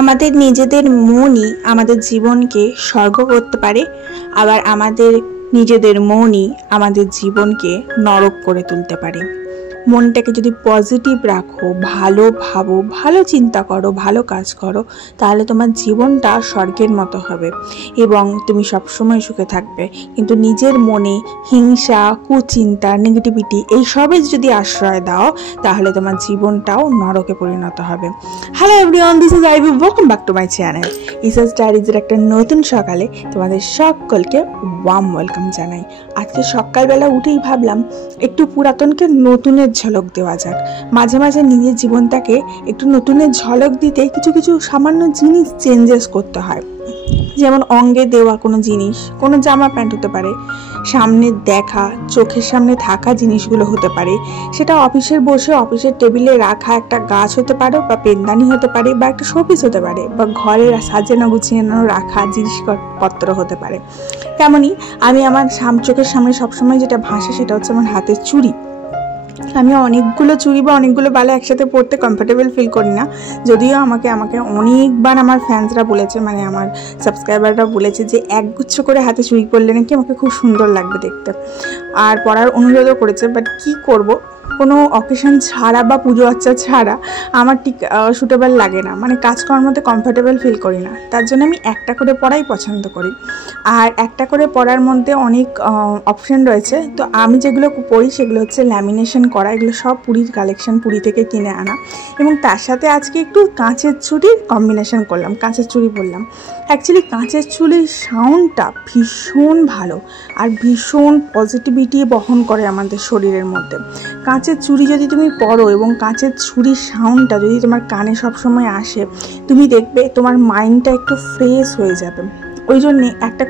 আমাদের নিজেদের মনই আমাদের জীবনকে স্বর্গ করতে পারে, আবার আমাদের নিজেদের মনই আমাদের জীবনকে নরক করে তুলতে পারে। মনটাকে যদি পজিটিভ রাখো, ভালো ভাবো, ভালো চিন্তা করো, ভালো কাজ করো, তাহলে তোমার জীবনটা স্বর্গের মতো হবে এবং তুমি সবসময় সুখে থাকবে। কিন্তু নিজের মনে হিংসা, কুচিন্তা, নেগেটিভিটি এইসবের যদি আশ্রয় দাও, তাহলে তোমার জীবনটাও নরকে পরিণত হবে। Hello everyone, this is Ivy, welcome back to my channel. ইসাস ডায়েরিজের একটা নতুন সকালে তোমাদের সকলকে ওয়ার্ম ওয়েলকাম জানাই। আজকে সকালবেলা উঠেই ভাবলাম একটু পুরাতনকে নতুনের ঝলক দেওয়া যাক। মাঝে মাঝে নিজের জীবনটাকে একটু নতুনের ঝলক দিতে কিছু কিছু সামান্য জিনিস চেঞ্জেস করতে হয়। যেমন অঙ্গে দেওয়া কোনো জিনিস, কোনো জামা প্যান্ট হতে পারে, সামনে দেখা, চোখের সামনে থাকা জিনিসগুলো হতে পারে, সেটা অফিসের বসে অফিসের টেবিলে রাখা একটা গাছ হতে পারে, বা পেনদানি হতে পারে, বা একটা শোপিস হতে পারে, বা ঘরের সাজানো গুছিয়ে রাখা জিনিসপত্র হতে পারে। তেমনই আমি আমার চোখের সামনে সবসময় যেটা ভাসে সেটা হচ্ছে আমার হাতের চুড়ি। আমি অনেকগুলো চুড়ি বা অনেকগুলো বালা একসাথে পরতে কমফোর্টেবল ফিল করি না, যদিও আমাকে অনেকবার আমার ফ্যান্সরা বলেছে, মানে আমার সাবস্ক্রাইবাররা বলেছে যে একগুচ্ছ করে হাতে চুড়ি পরলে নাকি আমাকে খুব সুন্দর লাগবে দেখতে, আর পরার অনুরোধও করেছে। বাট কি করব, কোনো অকেশন ছাড়া বা পুজো আচ্চা ছাড়া আমার ঠিক সুটেবল লাগে না, মানে কাজকর্মতে কমফোর্টেবল ফিল করি না। তার জন্য আমি একটা করে পরাই পছন্দ করি, আর একটা করে পরার মধ্যে অনেক অপশন রয়েছে। তো আমি যেগুলো পরি সেগুলো হচ্ছে ল্যামিনেশন করা, এগুলো সব পুরীর কালেকশন, পুরী থেকে কিনে আনা। এবং তার সাথে আজকে একটু কাঁচের চুড়ির কম্বিনেশন করলাম, কাঁচের চুড়ি পরলাম। অ্যাকচুয়ালি কাঁচের চুড়ির সাউন্ডটা ভীষণ ভালো আর ভীষণ পজিটিভিটি বহন করে আমাদের শরীরের মধ্যে। কাঁচের চুড়ি যদি তুমি পরো এবং কাঁচের চুড়ির সাউন্ডটা যদি তোমার কানে সবসময় আসে, তুমি দেখবে তোমার মাইন্ডটা একটু ফ্রেশ হয়ে যাবে। ওই জন্যে একটা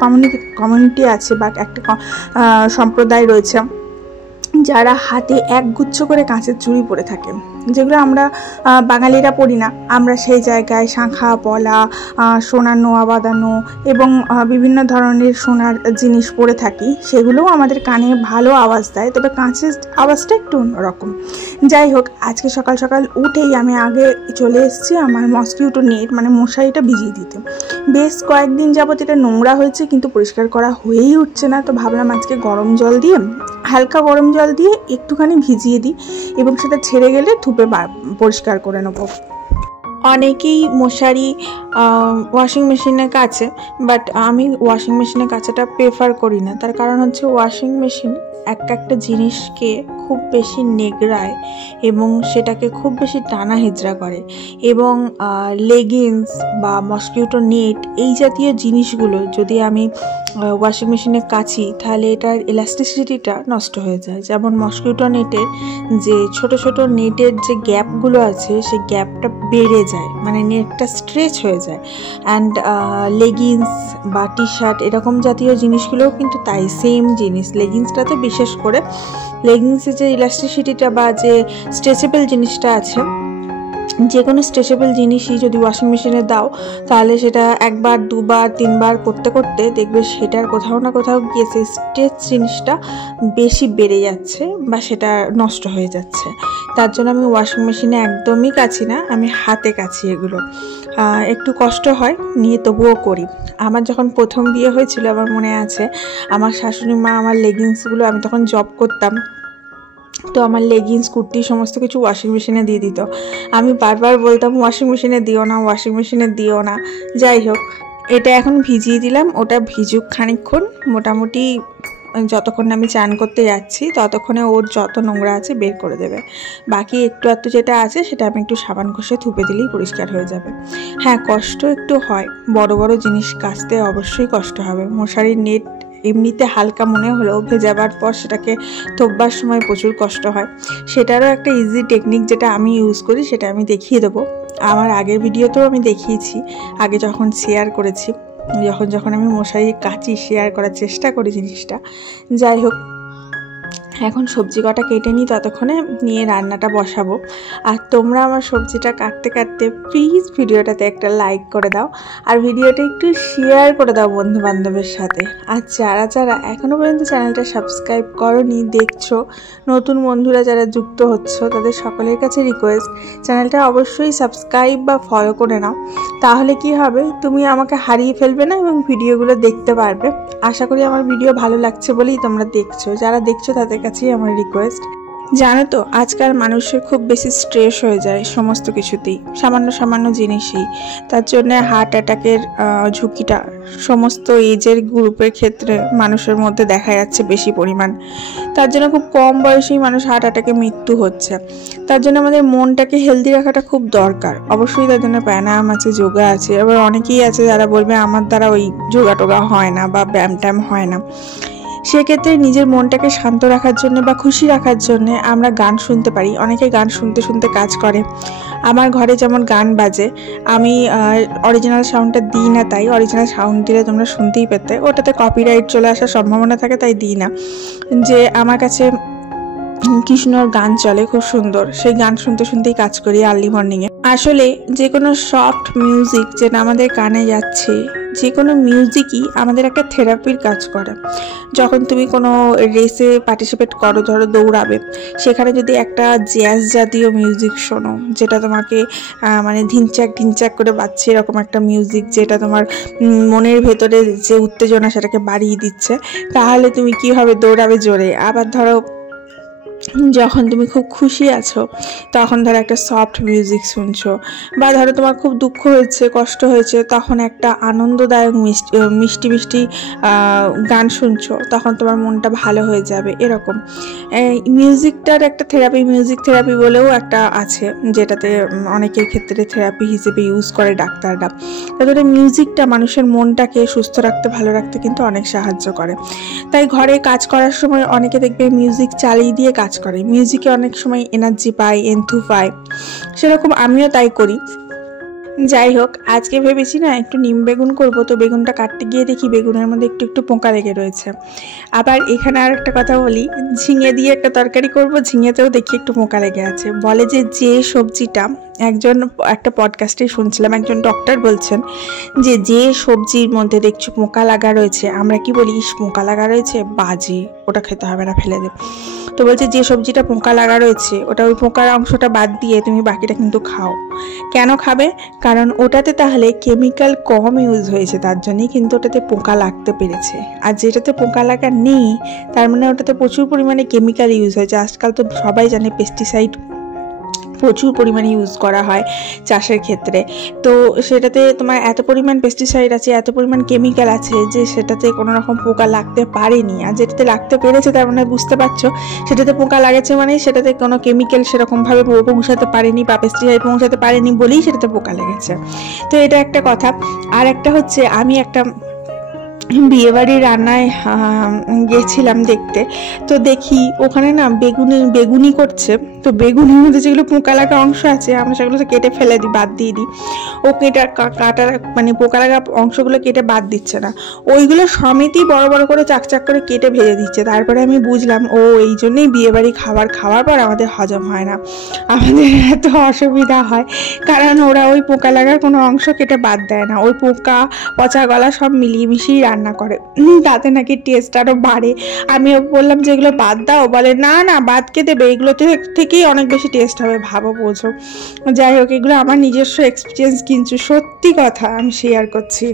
কমিউনিটি আছে বা একটা সম্প্রদায় রয়েছে যারা হাতে একগুচ্ছ করে কাঁচের চুড়ি পরে থাকে, যেগুলো আমরা বাঙালিরা পরি না। আমরা সেই জায়গায় শাঁখা, পলা, সোনার নোয়া বাঁধানো এবং বিভিন্ন ধরনের সোনার জিনিস পরে থাকি, সেগুলোও আমাদের কানে ভালো আওয়াজ দেয়, তবে কাঁচের আওয়াজটা একটু অন্যরকম। যাই হোক, আজকে সকাল সকাল উঠেই আমি আগে চলে এসেছি আমার মসকিউটো নেট, মানে মশারিটা ভিজিয়ে দিতে। বেশ কয়েকদিন যাবত এটা নোংরা হয়েছে, কিন্তু পরিষ্কার করা হয়েই উঠছে না। তো ভাবলাম আজকে হালকা গরম জল দিয়ে একটুখানি ভিজিয়ে দিই এবং সেটা ছেড়ে গেলে ধুপে পরিষ্কার করে নেব। অনেকেই মশারি ওয়াশিং মেশিনে কাচে, বাট আমি ওয়াশিং মেশিনে কাচাটা প্রেফার করি না। তার কারণ হচ্ছে ওয়াশিং মেশিন একটা জিনিসকে খুব বেশি নেগড়ায় এবং সেটাকে খুব বেশি টানা হেজড়া করে, এবং লেগিংস বা মসকিউটো নেট এই জাতীয় জিনিসগুলো যদি আমি ওয়াশিং মেশিনে কাচি, তাহলে এটার ইলাস্টিসিটিটা নষ্ট হয়ে যায়। যেমন মসকিউটো নেটের যে ছোট ছোট নেটের যে গ্যাপগুলো আছে, সেই গ্যাপটা বেড়ে যায়, মানে নেটটা স্ট্রেচ হয়ে যায়। অ্যান্ড লেগিংস বা টি শার্ট এরকম জাতীয় জিনিসগুলোও কিন্তু তাই, সেম জিনিস। লেগিংসটাতে বিশেষ করে লেগিংসের যে ইলাস্টিসিটিটা বা যে স্ট্রেচেবল জিনিসটা আছে, যে কোনো স্ট্রেচেবল জিনিসই যদি ওয়াশিং মেশিনে দাও, তাহলে সেটা একবার, দুবার, তিনবার করতে করতে দেখবে সেটার কোথাও না কোথাও গিয়ে সেই স্ট্রেচ জিনিসটা বেশি বেড়ে যাচ্ছে বা সেটা নষ্ট হয়ে যাচ্ছে। তার জন্য আমি ওয়াশিং মেশিনে একদমই কাচি না, আমি হাতে কাচি। এগুলো একটু কষ্ট হয় নিয়ে, তবুও করি। আমার যখন প্রথম বিয়ে হয়েছিল, আমার মনে আছে আমার শাশুড়ি মা আমার লেগিংসগুলো, আমি তখন জব করতাম, তো আমার লেগিংস, কুর্তি সমস্ত কিছু ওয়াশিং মেশিনে দিয়ে দিত। আমি বারবার বলতাম ওয়াশিং মেশিনে দিও না, ওয়াশিং মেশিনে দিও না। যাই হোক, এটা এখন ভিজিয়ে দিলাম, ওটা ভিজুক খানিকক্ষণ, মোটামুটি যতক্ষণ আমি চান করতে যাচ্ছি ততক্ষণে ওর যত নোংরা আছে বের করে দেবে। বাকি একটু যেটা আছে সেটা আমি একটু সাবান ঘষে ধুপে দিলেই পরিষ্কার হয়ে যাবে। হ্যাঁ, কষ্ট একটু হয়, বড় বড় জিনিস কাচতে অবশ্যই কষ্ট হবে। মশারির নেট এমনিতে হালকা মনে হলেও ভেজাবার পর সেটাকে ধোববার সময় প্রচুর কষ্ট হয়। সেটারও একটা ইজি টেকনিক যেটা আমি ইউজ করি, সেটা আমি দেখিয়ে দেবো। আমার আগের ভিডিওতেও আমি দেখিয়েছি, আগে যখন শেয়ার করেছি, যখন আমি মশারি কাচি, শেয়ার করার চেষ্টা করি জিনিসটা। যাই হোক, এখন সবজি কটা কেটে নিই, ততক্ষণে নিয়ে রান্নাটা বসাবো। আর তোমরা আমার সবজিটা কাটতে কাটতে প্লিজ ভিডিওটাতে একটা লাইক করে দাও, আর ভিডিওটা একটু শেয়ার করে দাও বন্ধু বান্ধবের সাথে। আর যারা এখনও পর্যন্ত চ্যানেলটা সাবস্ক্রাইব করোনি, দেখছো, নতুন বন্ধুরা যারা যুক্ত হচ্ছ, তাদের সকলের কাছে রিকোয়েস্ট, চ্যানেলটা অবশ্যই সাবস্ক্রাইব বা ফলো করে নাও। তাহলে কি হবে, তুমি আমাকে হারিয়ে ফেলবে না এবং ভিডিওগুলো দেখতে পারবে। আশা করি আমার ভিডিও ভালো লাগছে বলেই তোমরা দেখছো, যারা দেখছো তাদের কাছেই আমার রিকোয়েস্ট। জানো তো আজকাল মানুষের খুব বেশি স্ট্রেস হয়ে যায় সমস্ত কিছুতেই, সামান্য সামান্য জিনিসই। তার জন্য হার্ট অ্যাটাকের ঝুঁকিটা সমস্ত এজের গ্রুপের ক্ষেত্রে মানুষের মধ্যে দেখা যাচ্ছে বেশি পরিমাণ। তার জন্য খুব কম বয়সেই মানুষ হার্ট অ্যাটাকে মৃত্যু হচ্ছে। তার জন্য আমাদের মনটাকে হেলদি রাখাটা খুব দরকার। অবশ্যই তার জন্য প্রাণায়াম আছে, যোগা আছে। আবার অনেকেই আছে যারা বলবে আমার দ্বারা ওই যোগা টোগা হয় না বা ব্যায়াম ট্যায়াম হয় না। সেক্ষেত্রে নিজের মনটাকে শান্ত রাখার জন্য বা খুশি রাখার জন্য আমরা গান শুনতে পারি। অনেকে গান শুনতে শুনতে কাজ করে। আমার ঘরে যেমন গান বাজে, আমি অরিজিনাল সাউন্ডটা দিই না, তাই অরিজিনাল সাউন্ড দিলে তোমরা শুনতেই পেতে, ওটাতে কপিরাইট চলে আসার সম্ভাবনা থাকে, তাই দিই না। যে আমার কাছে কৃষ্ণর গান চলে খুব সুন্দর, সেই গান শুনতে শুনতেই কাজ করি আর্লি মর্নিংয়ে। আসলে যে কোনো সফট মিউজিক যেটা আমাদের কানে যাচ্ছে, যে কোনো মিউজিকই আমাদের একটা থেরাপির কাজ করে। যখন তুমি কোনো রেসে পার্টিসিপেট করো, ধরো দৌড়াবে, সেখানে যদি একটা জ্যাজ জাতীয় মিউজিক শোনো, যেটা তোমাকে মানে ধিনচাক ধিনচাক করে বাজছে, এরকম একটা মিউজিক যেটা তোমার মনের ভেতরে যে উত্তেজনা সেটাকে বাড়িয়ে দিচ্ছে, তাহলে তুমি কি হবে, দৌড়াবে জোরে। আবার ধরো যখন তুমি খুব খুশি আছো, তখন ধরো একটা সফট মিউজিক শুনছো, বা ধরো তোমার খুব দুঃখ হয়েছে, কষ্ট হয়েছে, তখন একটা আনন্দদায়ক মিষ্টি মিষ্টি গান শুনছো, তখন তোমার মনটা ভালো হয়ে যাবে। এরকম মিউজিকটার একটা থেরাপি, মিউজিক থেরাপি বলেও একটা আছে, যেটাতে অনেকের ক্ষেত্রে থেরাপি হিসেবে ইউজ করে ডাক্তাররা। তারপরে মিউজিকটা মানুষের মনটাকে সুস্থ রাখতে, ভালো রাখতে কিন্তু অনেক সাহায্য করে। তাই ঘরে কাজ করার সময় অনেকে দেখবে মিউজিক চালিয়ে দিয়ে কাজ করে। মিউজিকে অনেক সময় এনার্জি পায়, এন্থু পায়, সেরকম আমিও তাই করি। যাই হোক, আজকে ভেবেছি না একটু নিম বেগুন করবো, তো বেগুনটা কাটতে গিয়ে দেখি বেগুনের মধ্যে একটু একটু পোকা লেগে রয়েছে। আবার এখানে আর একটা কথা বলি, ঝিঙে দিয়ে একটা তরকারি করব, ঝিঙেতেও দেখি একটু পোকা লেগে আছে। বলে যে সবজিটা, একটা পডকাস্টে শুনছিলাম একজন ডক্টর বলছেন যে সবজির মধ্যে দেখছো পোকা লাগা রয়েছে, আমরা কি বলি, পোকা লাগা রয়েছে বাজে, ওটা খেতে হবে না, ফেলে দে। তো বলছে যে সবজিটা পোকা লাগা রয়েছে, ওটা ওই পোকার অংশটা বাদ দিয়ে তুমি বাকিটা কিন্তু খাও। কেন খাবে? কারণ ওটাতে তাহলে কেমিক্যাল কম ইউজ হয়েছে, তার জন্যই কিন্তু ওটাতে পোকা লাগতে পেরেছে। আর যেটাতে পোকা লাগা নেই, তার মানে ওটাতে প্রচুর পরিমাণে কেমিক্যাল ইউজ হয়েছে। আজকাল তো সবাই জানে পেস্টিসাইড প্রচুর পরিমাণে ইউজ করা হয় চাষের ক্ষেত্রে। তো সেটাতে তোমার এত পরিমাণ পেস্টিসাইড আছে, এত পরিমাণ কেমিক্যাল আছে যে সেটাতে কোনো রকম পোকা লাগতে পারেনি। আর যেটাতে লাগতে পেরেছে, তার মানে বুঝতে পারছো সেটাতে পোকা লাগেছে, মানে সেটাতে কোনো কেমিক্যাল সেরকমভাবে পৌঁছাতে পারেনি বা পেস্টিসাইড পৌঁছাতে পারেনি বলেই সেটাতে পোকা লেগেছে। তো এটা একটা কথা। আর একটা হচ্ছে, আমি একটা বিয়েবাড়ির রান্নায় গেছিলাম দেখতে, তো দেখি ওখানে না বেগুনি করছে। তো বেগুনের মধ্যে যেগুলো পোকা লাগা অংশ আছে, আমরা সেগুলো তো কেটে ফেলে দিই, বাদ দিয়ে দিই। ও কাটা মানে পোকা লাগা অংশগুলো কেটে বাদ দিচ্ছে না, ওইগুলো সমেতই বড় বড় করে চাকচাক করে কেটে ভেজে দিচ্ছে। তারপরে আমি বুঝলাম, ও এই জন্যই বিয়েবাড়ি খাওয়ার পর আমাদের হজম হয় না, আমাদের এত অসুবিধা হয়, কারণ ওরা ওই পোকা লাগার কোনো অংশ কেটে বাদ দেয় না, ওই পোকা পচা গলা সব মিলিয়ে মিশিয়ে রান্না করে, তাতে নাকি টেস্ট আরও বাড়ে। আমিও বললাম যে এগুলো বাদ দাও, বলে না না বাদ কে দেবে, এগুলো থেকেই অনেক বেশি টেস্ট হবে, ভাবো বোঝো। যাই হোক, এগুলো আমার নিজস্ব এক্সপিরিয়েন্স, কিন্তু সত্যি কথা আমি শেয়ার করছি।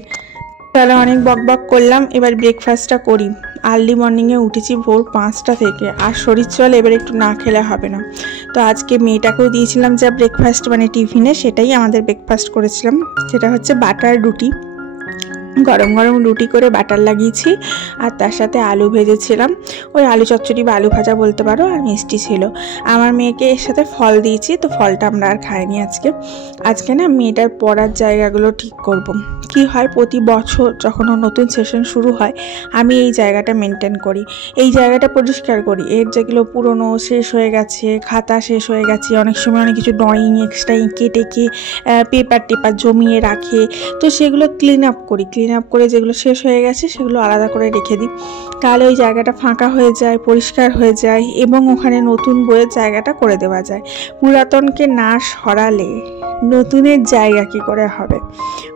তাহলে অনেক বকবক করলাম, এবার ব্রেকফাস্টটা করি। আর্লি মর্নিংয়ে উঠেছি ভোর 5টা থেকে, আর শরীর চলে এবার একটু না খেলে হবে না। তো আজকে মেয়েটাকেও দিয়েছিলাম যা ব্রেকফাস্ট মানে টিফিনে, সেটাই আমাদের ব্রেকফাস্ট করেছিলাম। সেটা হচ্ছে বাটার রুটি, গরম গরম রুটি করে বাটার লাগিয়েছি, আর তার সাথে আলু ভেজেছিলাম, ওই আলু চচ্চড়ি বা আলু ভাজা বলতে পারো, আর মিষ্টি ছিল। আমার মেয়েকে এর সাথে ফল দিয়েছি, তো ফলটা আমরা আর খাইনি আজকে না মেয়েটার পড়ার জায়গাগুলো ঠিক করব। কি হয়, প্রতি বছর যখন নতুন সেশন শুরু হয়, আমি এই জায়গাটা মেনটেন করি, এই জায়গাটা পরিষ্কার করি। এর যেগুলো পুরনো শেষ হয়ে গেছে, খাতা শেষ হয়ে গেছে, অনেক সময় অনেক কিছু ড্রয়িং এক্সট্রা এঁকে টেকে পেপার জমিয়ে রাখে, তো সেগুলো ক্লিন আপ করি। ক্লিন আপ করে যেগুলো শেষ হয়ে গেছে সেগুলো আলাদা করে রেখে দিই, তাহলে ওই জায়গাটা ফাঁকা হয়ে যায়, পরিষ্কার হয়ে যায়, এবং ওখানে নতুন বইয়ের জায়গাটা করে দেওয়া যায়। পুরাতনকে না সরালে নতুনের জায়গা কি করে হবে?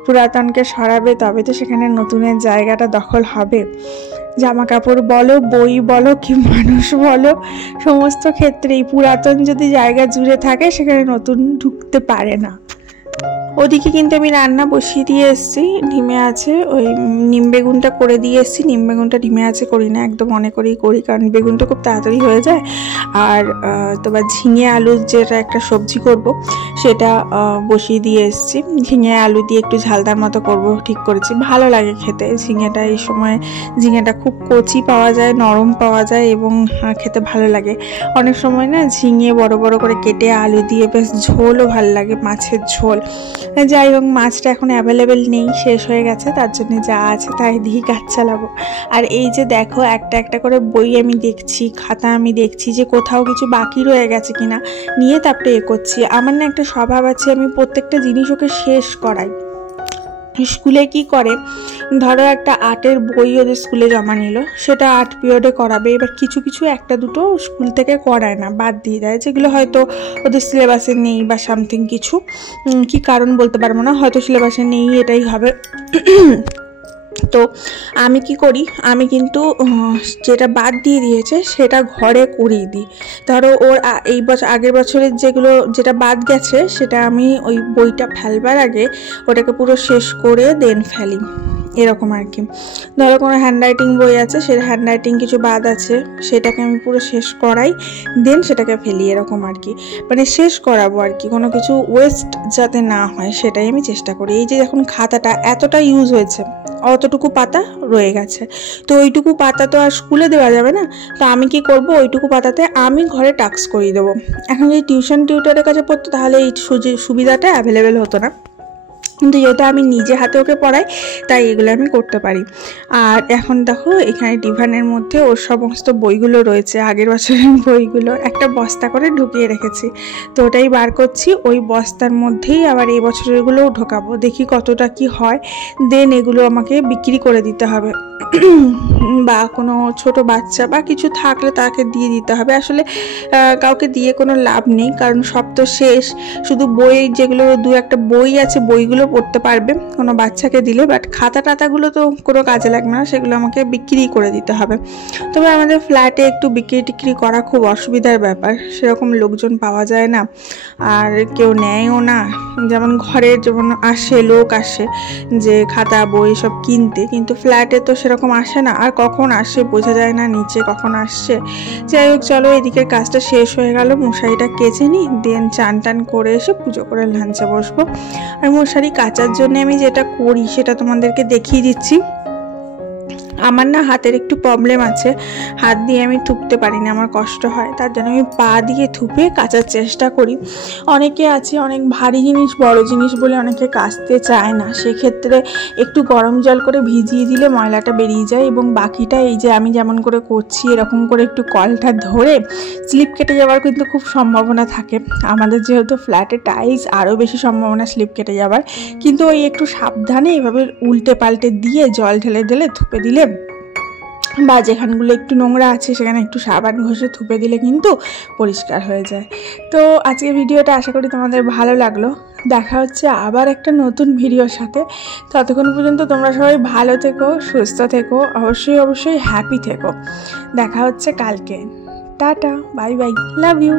পুরাতনকে সরাবে তবে তো সেখানে নতুনের জায়গাটা দখল হবে। জামা কাপড় বলো, বই বলো, কি মানুষ বলো, সমস্ত ক্ষেত্রেই পুরাতন যদি জায়গা জুড়ে থাকে, সেখানে নতুন ঢুকতে পারে না। ওদিকে কিন্তু আমি রান্না বসিয়ে দিয়ে এসেছি, ঢিমে আছে, ওই নিম বেগুনটা করে দিয়ে এসেছি। নিম বেগুনটা ঢিমে আছে করি না, একদম মনে করেই করি, কারণ বেগুনটা খুব তাড়াতাড়ি হয়ে যায়। আর তোমার ঝিঙে আলুর যেটা একটা সবজি করব সেটা বসিয়ে দিয়ে এসেছি। ঝিঙে আলু দিয়ে একটু ঝালদার মতো করব ঠিক করেছি, ভালো লাগে খেতে ঝিঙেটা। এই সময় ঝিঙেটা খুব কচি পাওয়া যায়, নরম পাওয়া যায় এবং খেতে ভালো লাগে। অনেক সময় না ঝিঙে বড় বড় করে কেটে আলু দিয়ে বেশ ঝোলও ভালো লাগে, মাছের ঝোল। যাই হোক, মাছটা এখন অ্যাভেলেবেল নেই, শেষ হয়ে গেছে, তার জন্য যা আছে তাই দিয়ে কাজ চালাবো। আর এই যে দেখো, একটা একটা করে বই আমি দেখছি, খাতা আমি দেখছি যে কোথাও কিছু বাকি রয়ে গেছে কিনা, নিয়ে তারপরে করছি। আমার না একটা স্বভাব আছে, আমি প্রত্যেকটা জিনিস ওকে শেষ করাই। স্কুলে কি করে, ধরো একটা আর্টের বই ওদের স্কুলে জমা নিল, সেটা আর্ট পিরিয়ডে করাবে। এবার কিছু কিছু একটা দুটো স্কুল থেকে করায় না, বাদ দিয়ে দেয়, যেগুলো হয়তো ওদের সিলেবাসে নেই বা সামথিং কিছু, কি কারণ বলতে পারবো না, হয়তো সিলেবাসে নেই, এটাই হবে। তো আমি কি করি, আমি কিন্তু যেটা বাদ দিয়ে দিয়েছে সেটা ঘরে করিয়ে দিই। ধরো ওর এই বছর, আগের বছরের যেটা বাদ গেছে সেটা আমি ওই বইটা ফেলবার আগে ওটাকে পুরো শেষ করে দেন ফেলি, এরকম আর কি। ধরো কোনো হ্যান্ডরাইটিং বই আছে, সে হ্যান্ডরাইটিং কিছু বাদ আছে, সেটাকে আমি পুরো শেষ করাই, দেন সেটাকে ফেলি, এরকম আর কি। মানে শেষ করাবো আর কি, কোনো কিছু ওয়েস্ট যাতে না হয় সেটাই আমি চেষ্টা করি। এই যে এখন খাতাটা এতটা ইউজ হয়েছে, অতটুকু পাতা রয়ে গেছে, তো ওইটুকু পাতা তো আর স্কুলে দেওয়া যাবে না। তো আমি কি করব, ওইটুকু পাতাতে আমি ঘরে টাস্ক করিয়ে দেবো। এখন যদি টিউশন টিউটরের কাছে পড়তো তাহলে এই সুবিধাটা অ্যাভেলেবেল হতো না, কিন্তু যেহেতু আমি নিজে হাতে ওকে পড়াই তাই এগুলো আমি করতে পারি। আর এখন দেখো, এখানে ডিভানের মধ্যে ওর সমস্ত বইগুলো রয়েছে, আগের বছরের বইগুলো একটা বস্তা করে ঢুকিয়ে রেখেছি, তো ওটাই বার করছি। ওই বস্তার মধ্যেই আবার এই বছরেরগুলোও ঢোকাবো, দেখি কতটা কি হয়, দেন এগুলো আমাকে বিক্রি করে দিতে হবে, বা কোনো ছোট বাচ্চা বা কিছু থাকলে তাকে দিয়ে দিতে হবে। আসলে কাউকে দিয়ে কোনো লাভ নেই, কারণ সব তো শেষ, শুধু বই, যেগুলো দু একটা বই আছে বইগুলো পড়তে পারবে কোনো বাচ্চাকে দিলে, বাট খাতা টাতাগুলো তো কোনো কাজে লাগবে না, সেগুলো আমাকে বিক্রি করে দিতে হবে। তবে আমাদের ফ্ল্যাটে একটু বিক্রি টিক্রি করা খুব অসুবিধার ব্যাপার, সেরকম লোকজন পাওয়া যায় না, আর কেউ নেয়ও না। যেমন ঘরের যেমন লোক আসে যে খাতা বই সব কিনতে, কিন্তু ফ্ল্যাটে তো সেরকম আসে না, আর কখন আসে বোঝা যায় না, নিচে কখন আসছে। যাই হোক, চলো এদিকের কাজটা শেষ হয়ে গেল, মশারিটা কেচে নিই, দেন চান টান করে এসে পুজো করে লাঞ্চে বসবো। আর মশারি কাচার জন্য আমি যেটা করি সেটা তোমাদেরকে দেখিয়ে দিচ্ছি। আমার না হাতের একটু প্রবলেম আছে, হাত দিয়ে আমি থুপতে পারি না, আমার কষ্ট হয়, তার জন্য আমি পা দিয়ে থুপে কাচার চেষ্টা করি। অনেকে আছে অনেক ভারী জিনিস, বড় জিনিস বলে অনেকে কাচতে চায় না, সেক্ষেত্রে একটু গরম জল করে ভিজিয়ে দিলে ময়লাটা বেরিয়ে যায়, এবং বাকিটা এই যে আমি যেমন করে করছি এরকম করে একটু কলটা ধরে, স্লিপ কেটে যাওয়ার কিন্তু খুব সম্ভাবনা থাকে, আমাদের যেহেতু ফ্ল্যাটে টাইলস আরও বেশি সম্ভাবনা স্লিপ কেটে যাওয়ার, কিন্তু ওই একটু সাবধানে এভাবে উল্টে পাল্টে দিয়ে জল ঢেলে ঢেলে থুপে দিলে, বা যেখানগুলো একটু নোংরা আছে সেখানে একটু সাবান ঘষে থুপে দিলে কিন্তু পরিষ্কার হয়ে যায়। তো আজকের ভিডিওটা আশা করি তোমাদের ভালো লাগলো, দেখা হচ্ছে আবার একটা নতুন ভিডিওর সাথে। ততক্ষণ পর্যন্ত তোমরা সবাই ভালো থেকো, সুস্থ থেকো, অবশ্যই অবশ্যই হ্যাপি থেকো। দেখা হচ্ছে কালকে, tata, bye bye, love you.